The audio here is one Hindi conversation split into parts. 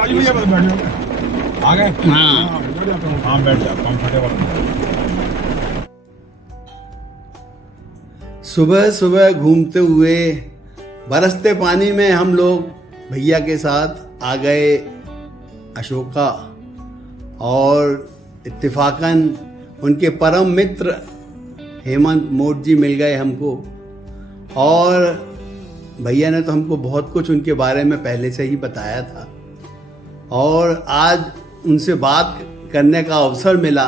राजू भैया बस बैठ जाओ आ गए। हाँ बैठ जाता हूँ। हाँ बैठ जाओ कंफर्टेबल। सुबह सुबह घूमते हुए बरसते पानी में हम लोग भैया के साथ आ गए अशोका, और इत्तेफाकन उनके परम मित्र हेमंत मोट जी मिल गए हमको। और भैया ने तो हमको बहुत कुछ उनके बारे में पहले से ही बताया था, और आज उनसे बात करने का अवसर मिला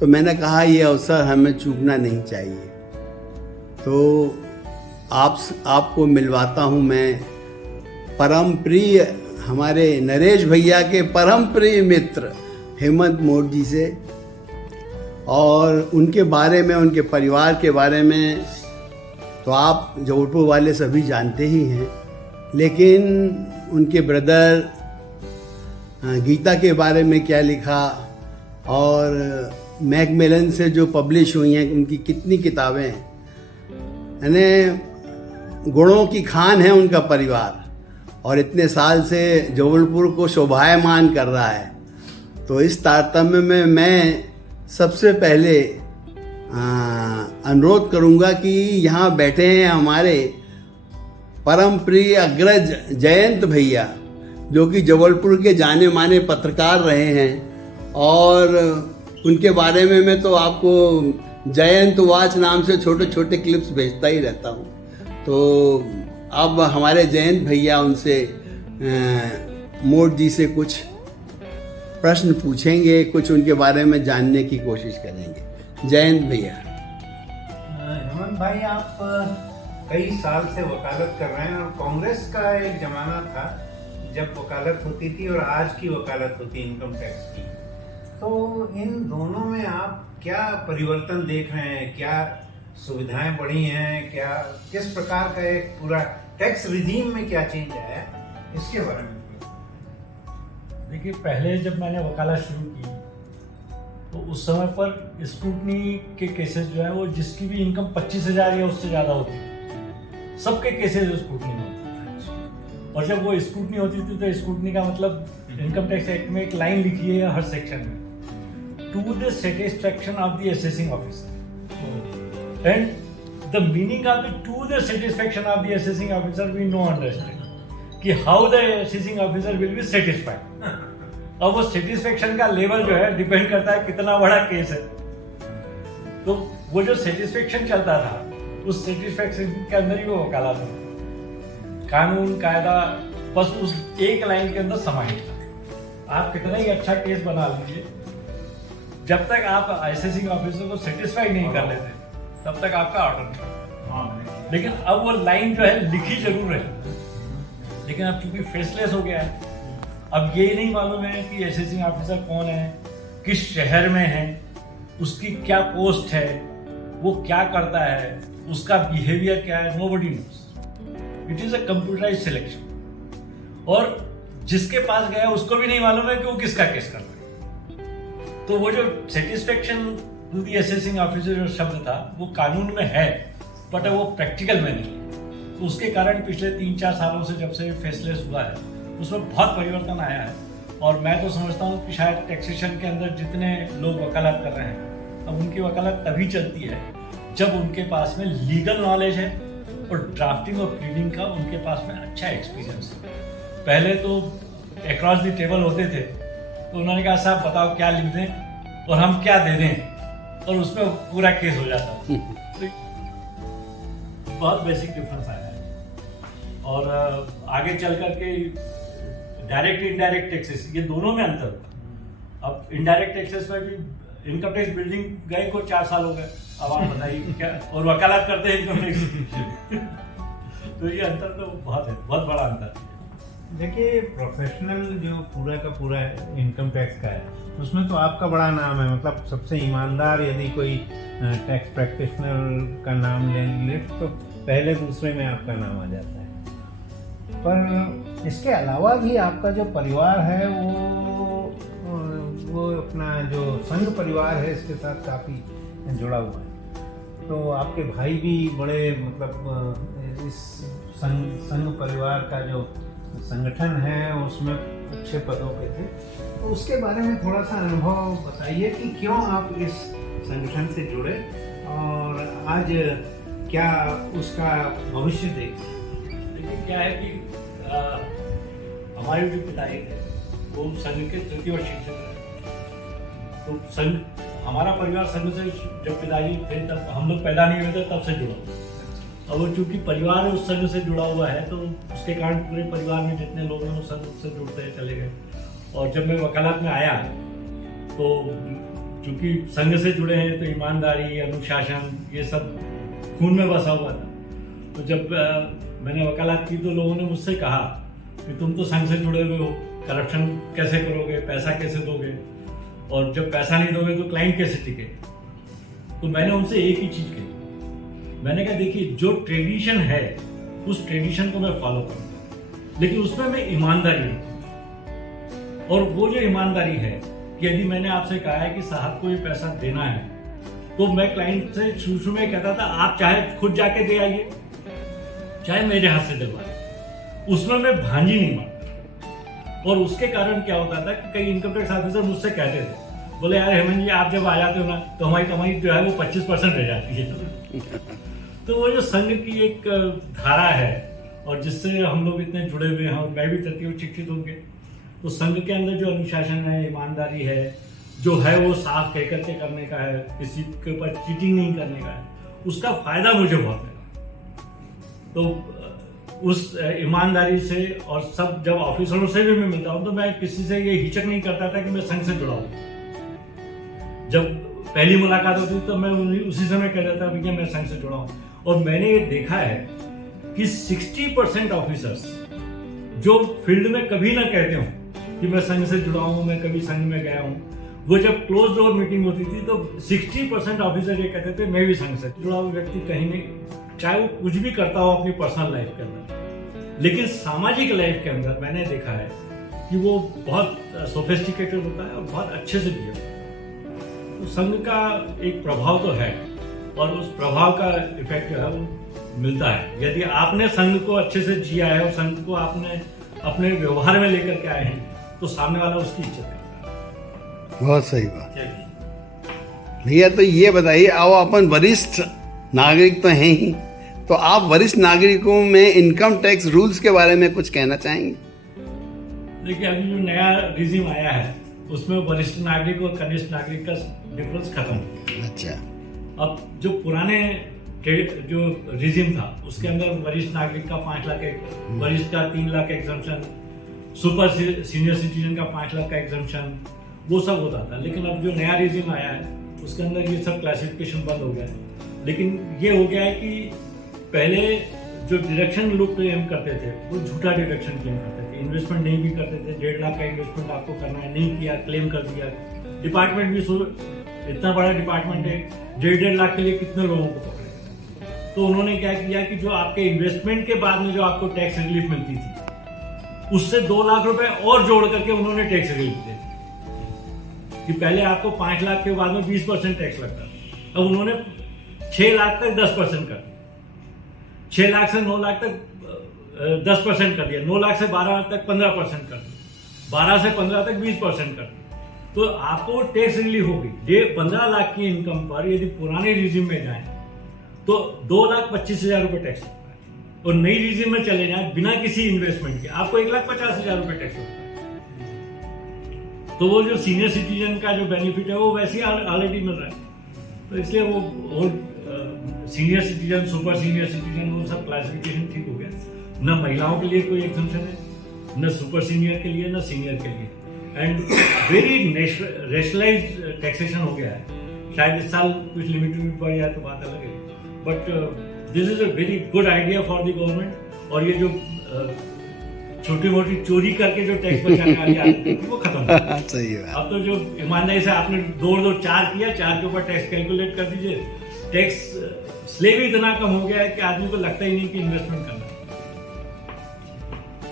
तो मैंने कहा ये अवसर हमें चूकना नहीं चाहिए। तो आपको मिलवाता हूँ मैं परम प्रिय हमारे नरेश भैया के परम प्रिय मित्र हेमंत मोट जी से, और उनके बारे में, उनके परिवार के बारे में तो आप जबलपुर वाले सभी जानते ही हैं, लेकिन उनके ब्रदर गीता के बारे में क्या लिखा, और मैकमिलन से जो पब्लिश हुई हैं उनकी कितनी किताबें हैं, यानी गुणों की खान है उनका परिवार, और इतने साल से जबलपुर को शोभायमान कर रहा है। तो इस तारतम्य में मैं सबसे पहले अनुरोध करूंगा कि यहाँ बैठे हैं हमारे परम प्रिय अग्रज जयंत भैया, जो कि जबलपुर के जाने माने पत्रकार रहे हैं, और उनके बारे में मैं तो आपको जयंत वाच नाम से छोटे छोटे क्लिप्स भेजता ही रहता हूँ। तो अब हमारे जयंत भैया उनसे मोट जी से कुछ प्रश्न पूछेंगे, कुछ उनके बारे में जानने की कोशिश करेंगे। जयंत भैया। हेमंत भाई, आप कई साल से वकालत कर रहे हैं, और कांग्रेस का एक जमाना था जब वकालत होती थी और आज की वकालत होती है इनकम टैक्स की। तो इन दोनों में आप क्या परिवर्तन देख रहे हैं? क्या सुविधाएं बढ़ी हैं? क्या किस प्रकार का एक पूरा टैक्स रिजीम में क्या चेंज आया, इसके बारे में? देखिए, पहले जब मैंने वकालत शुरू की तो उस समय पर स्क्रूटनी के केसेस जो है वो जिसकी भी इनकम 25,000 या उससे ज़्यादा होती थी, सबके केसेस स्क्रूटनी में होते थे। और जब वो स्क्रूटनी होती थी तो स्क्रूटनी का मतलब इनकम टैक्स एक्ट में एक लाइन लिखी है हर सेक्शन में, to the satisfaction of the assessing officer, and the meaning of the to the satisfaction of the assessing officer we know understand कि how the assessing officer will be satisfied. अब वो सेटिस्फेक्शन का लेवल जो है डिपेंड करता है कितना बड़ा केस है। तो वो जो सेटिस्फेक्शन चलता था उस सेटिस्फेक्शन के अंदर ही वो वकालत था। कानून कायदा बस उस एक लाइन के अंदर समाहित था। आप कितना ही अच्छा केस बना लीजिए, जब तक आप असेसिंग ऑफिसर को सेटिस्फाई नहीं कर लेते तब तक आपका ऑर्डर नहीं। लेकिन अब वो लाइन जो है लिखी जरूर है, लेकिन अब चूंकि फेसलेस हो गया है, अब ये नहीं मालूम है कि असेसिंग ऑफिसर कौन है, किस शहर में है, उसकी क्या पोस्ट है, वो क्या करता है, उसका बिहेवियर क्या है, nobody nose. It is a computerised selection, और जिसके पास गया उसको भी नहीं मालूम है कि वो किसका केस कर रहा है। तो वो जो satisfaction to the assessing officer जो शब्द था वो कानून में है, बट वो प्रैक्टिकल में नहीं है। तो उसके कारण पिछले 3-4 सालों से जब से फेसलेस हुआ है उसमें बहुत परिवर्तन आया है। और मैं तो समझता हूँ कि शायद टैक्सेशन के अंदर जितने लोग वकालत कर रहे हैं, अब उनकी वकालत तभी चलती है जब उनके पास में लीगल नॉलेज है और ड्राफ्टिंग और प्लीडिंग का उनके पास में अच्छा एक्सपीरियंस है। पहले तो अक्रॉस द टेबल होते थे तो उन्होंने कहा साहब बताओ क्या लिख दें और हम क्या दे दें, और उसमें पूरा केस हो जाता। तो बहुत बेसिक डिफरेंस आया है। और आगे चल करके डायरेक्ट इनडायरेक्ट टैक्सेस, ये दोनों में अंतर। अब इनडायरेक्ट टैक्सेस में भी इनकम टैक्स बिल्डिंग गए को 4 साल हो गए, अब आप बताइए क्या, और वकालत करते हैं इनकम टैक्स। तो ये अंतर तो बहुत है, बहुत बड़ा अंतर है। देखिए, प्रोफेशनल जो पूरा का पूरा इनकम टैक्स का है उसमें तो आपका बड़ा नाम है, मतलब सबसे ईमानदार यदि कोई टैक्स प्रैक्टिशनर का नाम ले तो पहले दूसरे में आपका नाम आ जाता है। पर इसके अलावा भी आपका जो परिवार है वो अपना जो संघ परिवार है इसके साथ काफ़ी जुड़ा हुआ है। तो आपके भाई भी बड़े, मतलब इस संघ परिवार का जो संगठन है उसमें अच्छे पदों पे थे, तो उसके बारे में थोड़ा सा अनुभव बताइए कि क्यों आप इस संगठन से जुड़े और आज क्या उसका भविष्य देखते हैं। लेकिन क्या है कि हमारे जो पिताजी थे वो संघ के तृतीय वर्ष शिक्षक रहे। तो संघ, हमारा परिवार संघ से जब पिताजी थे तब हम लोग पैदा नहीं हुए थे तब से जुड़ा हुआ। अब वो चूंकि परिवार उस संघ से जुड़ा हुआ है तो उसके कारण पूरे परिवार में जितने लोग हैं वो संघ से जुड़ते चले गए। और जब मैं वकालत में आया तो चूंकि संघ से जुड़े हैं तो ईमानदारी, अनुशासन, ये सब खून में बसा हुआ था। तो जब मैंने वकालत की तो लोगों ने मुझसे कहा कि तुम तो संघ से जुड़े हुए हो, करप्शन कैसे करोगे, पैसा कैसे दोगे, और जब पैसा नहीं दोगे तो क्लाइंट कैसे टिके। तो मैंने उनसे एक ही चीज़ कही, मैंने कहा देखिए जो ट्रेडिशन है उस ट्रेडिशन को मैं फॉलो करूँगा, लेकिन उसमें मैं ईमानदारी रखूँगा। और वो जो ईमानदारी है कि यदि मैंने आपसे कहा है कि साहब को ये पैसा देना है तो मैं क्लाइंट से शुरू में कहता था आप चाहे खुद जाके दे आइए चाहे मेरे हाथ से दिलवाइए, उसमें मैं भांजी नहीं मानता। और उसके कारण क्या होता था कि कई इनकम टैक्स ऑफिसर मुझसे कहते थे, बोले यार हेमंत जी आप जब आ जाते हो ना तो हमारी कमाई जो है वो 25% रह जाती है। तो वो जो संघ की एक धारा है और जिससे हम लोग इतने जुड़े हुए हैं और मैं भी तृतीय शिक्षित होंगे, तो संघ के अंदर जो अनुशासन है, ईमानदारी है, जो है वो साफ कह करके करने का है, किसी के ऊपर चीटिंग नहीं करने का है, उसका फायदा मुझे बहुत है। तो उस ईमानदारी से और सब जब ऑफिसरों से भी मैं मिलता हूँ तो मैं किसी से ये हिचक नहीं करता था कि मैं संघ से जुड़ा हूँ। जब पहली मुलाकात होती तो मैं उसी समय कह देता भैया मैं संघ से जुड़ा हूँ। और मैंने ये देखा है कि 60% ऑफिसर्स जो फील्ड में कभी ना कहते हो कि मैं संघ से जुड़ा हूँ, मैं कभी संघ में गया हूँ, वो जब क्लोज डोर मीटिंग होती थी तो 60% ऑफिसर ये कहते थे मैं भी संघ से जुड़ा हुआ व्यक्ति कहीं नहीं, चाहे वो कुछ भी करता हो अपनी पर्सनल लाइफ के अंदर, लेकिन सामाजिक लाइफ के अंदर मैंने देखा है कि वो बहुत सोफिस्टिकेटेड होता है और बहुत अच्छे से बिहेव करता है। तो संघ का एक प्रभाव तो है और उस प्रभाव का इफेक्ट जो है वो मिलता है। यदि आपने संघ को अच्छे से जिया है और संघ को आपने अपने व्यवहार में लेकर के आए हैं तो सामने वाला उसकी इज्जत है। बहुत सही बात भैया। तो ये बताइए, अब अपन वरिष्ठ नागरिक तो हैं ही, तो आप वरिष्ठ नागरिकों में इनकम टैक्स रूल्स के बारे में कुछ कहना चाहेंगे? देखिए अभी जो नया रिजिम आया है उसमें वरिष्ठ नागरिक और कनिष्ठ नागरिक का डिफरेंस खत्म। अच्छा। अब जो पुराने जो रिजिम था उसके अंदर वरिष्ठ नागरिक का 5 लाख, वरिष्ठ का 3 lakh exemption, super senior citizen का 5 लाख का एग्जम्पशन, वो सब होता था। लेकिन अब जो नया रिजिम आया है उसके अंदर ये सब क्लासिफिकेशन बंद हो गया है। लेकिन ये हो गया है कि पहले जो डिडक्शन लोग क्लेम करते थे वो झूठा डिडक्शन क्लेम करते थे, इन्वेस्टमेंट नहीं भी करते थे, 1.5 लाख का इन्वेस्टमेंट आपको करना है, नहीं किया, क्लेम कर दिया। डिपार्टमेंट भी इतना बड़ा डिपार्टमेंट है, 1.5 लाख के लिए कितने लोगों को पकड़ेगा। तो उन्होंने क्या किया कि जो आपके इन्वेस्टमेंट के बाद में जो आपको टैक्स रिलीफ मिलती थी उससे 2 लाख रुपए और जोड़ करके उन्होंने टैक्स रिलीफ दे दी। कि पहले आपको 5 लाख के बाद में 20% टैक्स लगता था, अब उन्होंने 6 लाख तक 10% कर दिया, 6 लाख से 9 लाख तक 10% कर दिया, 9 लाख से 12 लाख तक 15% कर दिया, 12 से 15 तक 20% कर दिया। तो आपको टैक्स रिलीफ होगी। ये 15 लाख की इनकम पर यदि पुराने रिजिम में जाए तो 2,25,000 रुपये टैक्स लगता है, और नई रिजिम में चले जाए बिना किसी इन्वेस्टमेंट के आपको 1,50,000 रुपये टैक्स लगता है। तो वो जो सीनियर सिटीजन का जो बेनिफिट है वो वैसे ही ऑलरेडी मिल रहा है। तो इसलिए वो senior citizen, super senior citizen, वो सब क्लासिफिकेशन ठीक हो गया। न महिलाओं के लिए कोई एग्जम्पशन है, न सुपर सीनियर के लिए, न सीनियर के लिए, एंड वेरी रेशनलाइज्ड टैक्सेशन हो गया है। शायद इस साल कुछ लिमिटेड बढ़ जाए तो बात अलग है, but this is a very good idea for the government. और ये जो छोटी मोटी चोरी करके जो टैक्स बचाने वाली आदत थी वो खत्म हो गई। सही है। अब तो जो ईमानदारी से आपने 2 4 किया, 4 के ऊपर टैक्स कैलकुलेट कर दीजिए। टैक्स स्लेव इतना कम हो गया है कि आदमी को लगता ही नहीं कि इन्वेस्टमेंट करना है।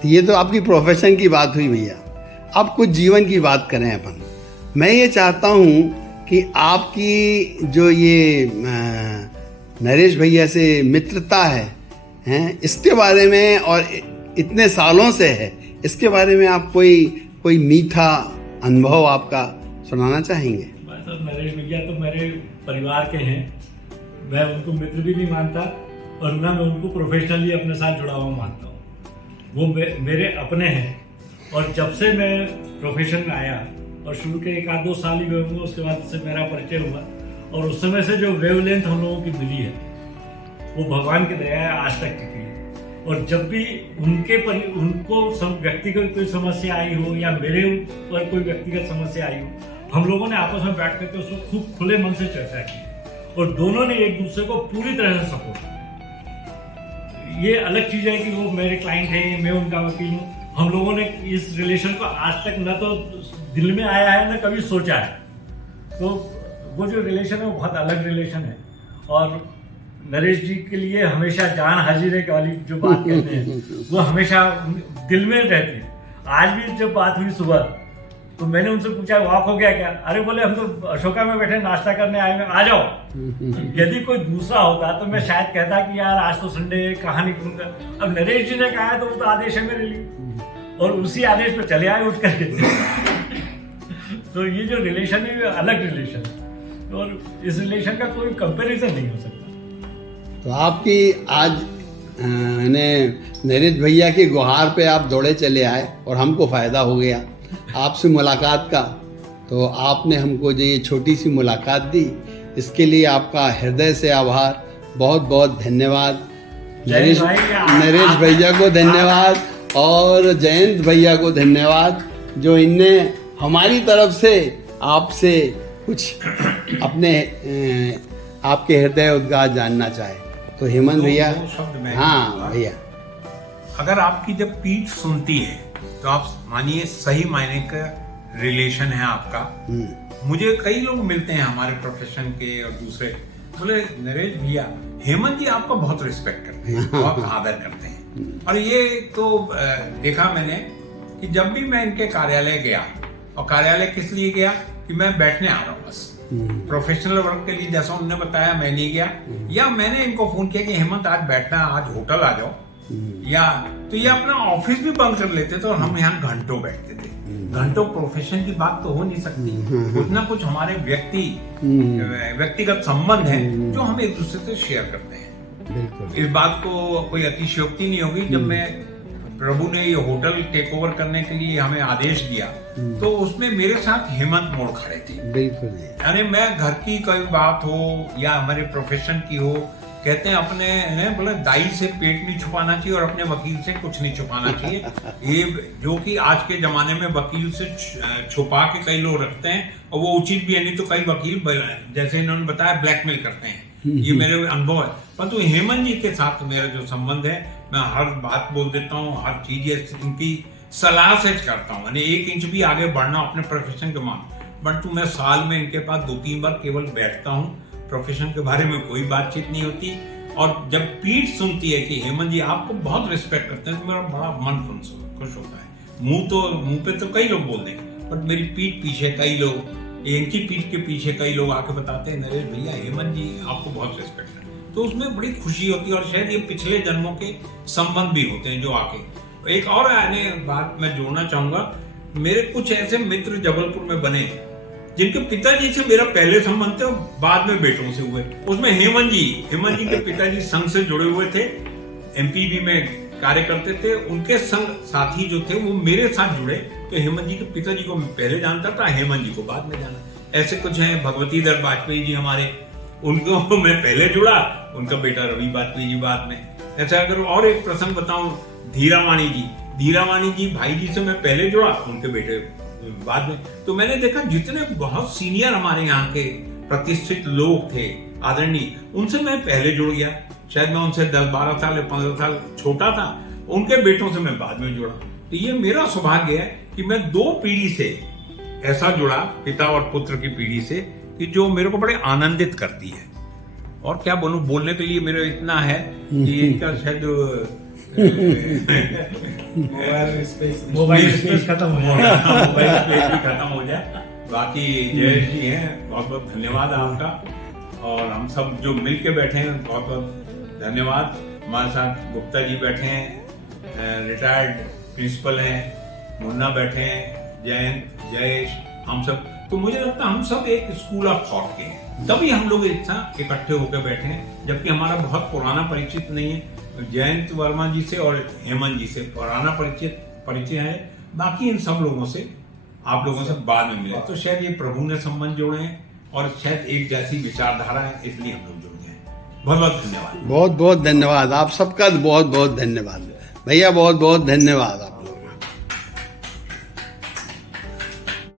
ये तो आपकी प्रोफेशन की बात हुई भैया। अब कुछ जीवन की बात करें अपन। मैं ये चाहता हूँ कि आपकी जो ये नरेश भैया से मित्रता है इसके बारे में और इतने सालों से है, इसके बारे में आप कोई मीठा अनुभव आपका सुनाना चाहेंगे? सर नरेश भैया तो मेरे परिवार के हैं, मैं उनको मित्र भी नहीं मानता और ना मैं उनको प्रोफेशनली अपने साथ जुड़ा हुआ मानता हूँ। वो मेरे अपने हैं और जब से मैं प्रोफेशन में आया और शुरू के 1-2 साल ही हुए होंगे, उसके बाद से मेरा परिचय हुआ और उस समय से जो वेवलेंथ हम लोगों की मिली है वो भगवान की दया है, आज तक टिकी है। और जब भी उनको व्यक्तिगत कोई समस्या आई हो या मेरे ऊपर कोई व्यक्तिगत समस्या आई हो, हम लोगों ने आपस में बैठ करके उसको खूब खुले मन से चर्चा की और दोनों ने एक दूसरे को पूरी तरह से सपोर्ट किया। ये अलग चीज है कि वो मेरे क्लाइंट हैं, मैं उनका वकील हूँ। हम लोगों ने इस रिलेशन को आज तक न तो दिल में आया है न कभी सोचा है। तो वो जो रिलेशन है वो बहुत अलग रिलेशन है और नरेश जी के लिए हमेशा जान हाजिर है वाली जो बात कहते हैं वो हमेशा दिल में रहती है। आज भी जब बात हुई सुबह तो मैंने उनसे पूछा वॉक हो गया क्या? अरे बोले हम तो अशोका में बैठे नाश्ता करने आए हैं, आ जाओ। यदि कोई दूसरा होता तो मैं शायद कहता कि यार आज तो संडे कहाँ निकलूंगा। अब नरेश जी ने कहा है तो वो तो आदेश है मेरे लिए और उसी आदेश पे चले आए उठ करके। तो ये जो रिलेशन है ये अलग रिलेशन है और इस रिलेशन का कोई कंपैरिजन नहीं हो सकता। तो आपकी आज नरेश भैया की गुहार पे आप दौड़े चले आए और हमको फ़ायदा हो गया आपसे मुलाकात का। तो आपने हमको जो ये छोटी सी मुलाकात दी, इसके लिए आपका हृदय से आभार, बहुत बहुत धन्यवाद। नरेश भैया को धन्यवाद और जयंत भैया को धन्यवाद जो इनने हमारी तरफ से आपसे कुछ अपने आपके हृदय उद्गार जानना चाहे तो हेमंत भैया। हाँ भैया, अगर आपकी जब पीठ सुनती है तो आप मानिए सही मायने का रिलेशन है आपका। मुझे कई लोग मिलते हैं हमारे प्रोफेशन के और दूसरे, बोले नरेश भैया हेमंत जी आपका बहुत रिस्पेक्ट करते हैं, बहुत आदर करते हैं। और ये तो देखा मैंने कि जब भी मैं इनके कार्यालय गया, और कार्यालय किस लिए गया कि मैं बैठने आ रहा हूँ बस प्रोफेशनल वर्क के लिए, जैसा उन्होंने बताया मैं नहीं गया, या मैंने इनको फोन किया कि हेमंत आज बैठना, आज होटल आ जाओ, या तो ये अपना ऑफिस भी बंद कर लेते थे और हम यहाँ घंटों बैठते थे। घंटों प्रोफेशन की बात तो हो नहीं सकती, कुछ ना कुछ हमारे व्यक्तिगत संबंध है जो हम एक दूसरे से शेयर करते हैं। इस बात को कोई अतिशयोक्ति नहीं होगी। जब मैं प्रभु ने ये होटल टेक ओवर करने के लिए हमें आदेश दिया तो उसमें मेरे साथ हेमंत मोड़ खड़े थे। बिल्कुल, यानी मैं घर की कोई बात हो या हमारे प्रोफेशन की हो, कहते हैं अपने बोले दाई से पेट नहीं छुपाना चाहिए और अपने वकील से कुछ नहीं छुपाना चाहिए। ये जो कि आज के जमाने में वकील से छुपा के कई लोग रखते हैं और वो उचित भी है, नहीं तो कई वकील जैसे इन्होंने बताया ब्लैकमेल करते हैं। ये मेरे अनुभव है। परंतु हेमंत जी के साथ मेरा जो संबंध है, मैं हर बात बोल देता हूँ, हर चीज इनकी सलाह से करता हूँ। यानी 1 इंच भी आगे बढ़ना अपने प्रोफेशन के मान, परंतु मैं साल में इनके पास 2-3 बार केवल बैठता हूँ। प्रोफेशन के बारे में कोई बातचीत नहीं होती। और जब पीठ सुनती है कि हेमंत जी आपको बहुत रिस्पेक्ट करते हैं तो मेरा बड़ा मन खुश होता है। मुंह पे तो कई लोग बोल देंगे, बट मेरी पीठ पीछे कई लोग, इनकी पीठ के पीछे कई लोग आके बताते हैं नरेश भैया हेमंत जी आपको बहुत रिस्पेक्ट है, तो उसमें बड़ी खुशी होती है। और शायद ये पिछले जन्मों के संबंध भी होते हैं जो आके। एक और बात मैं जोड़ना चाहूंगा, मेरे कुछ ऐसे मित्र जबलपुर में बने जिनके पिताजी से मेरा पहले संबंध थे और बाद में बेटों से हुए। उसमें हेमंत जी के पिताजी संघ से जुड़े हुए थे, एमपीबी में कार्य करते थे। उनके संग साथी जो थे वो मेरे साथ जुड़े, तो हेमंत जी के पिताजी को मैं पहले जानता था, हेमंत जी को बाद में जाना। ऐसे कुछ हैं भगवती दर वाजपेयी जी हमारे, उनको मैं पहले जुड़ा, उनका बेटा रवि वाजपेयी जी बाद में। ऐसा अगर और एक प्रसंग बताऊं, धीरावाणी जी भाई जी से मैं पहले जुड़ा, उनके बेटे बाद में। तो मैंने देखा जितने बहुत सीनियर हमारे यहाँ के प्रतिष्ठित लोग थे आदरणीय, उनसे मैं पहले जुड़ गया। शायद मैं उनसे 10-12 साल या 15 साल छोटा था, उनके बेटों से मैं बाद में जुड़ा। तो ये मेरा सौभाग्य है कि मैं 2 पीढ़ी से ऐसा जुड़ा, पिता और पुत्र की पीढ़ी से, कि जो मेरे को बड़े आनंदित करती है। और क्या बोलूं, बोलने के लिए मेरा इतना है कि इनका शायद मोबाइल स्पेस खत्म हो जाए। बाकी जयेश जी हैं, बहुत बहुत धन्यवाद आपका। और हम सब जो मिल के बैठे हैं बहुत बहुत धन्यवाद। हमारे साथ गुप्ता जी बैठे हैं, रिटायर्ड प्रिंसिपल हैं, मुन्ना बैठे हैं, जयंत, जयेश, हम सब। तो मुझे लगता है हम सब एक स्कूल ऑफ थॉट के हैं, तभी हम लोग इतना इकट्ठे होकर बैठे हैं। जबकि हमारा बहुत पुराना परिचित नहीं है, जयंत वर्मा जी से और हेमंत जी से पुराना परिचय है, बाकी इन सब लोगों से आप लोगों से बाद में मिले। तो शायद ये प्रभु ने संबंध जोड़े हैं और शायद एक जैसी विचारधारा है, इसलिए हम लोग जुड़ गए हैं। बहुत बहुत धन्यवाद। बहुत बहुत धन्यवाद, आप सबका बहुत बहुत धन्यवाद भैया, बहुत बहुत धन्यवाद आप।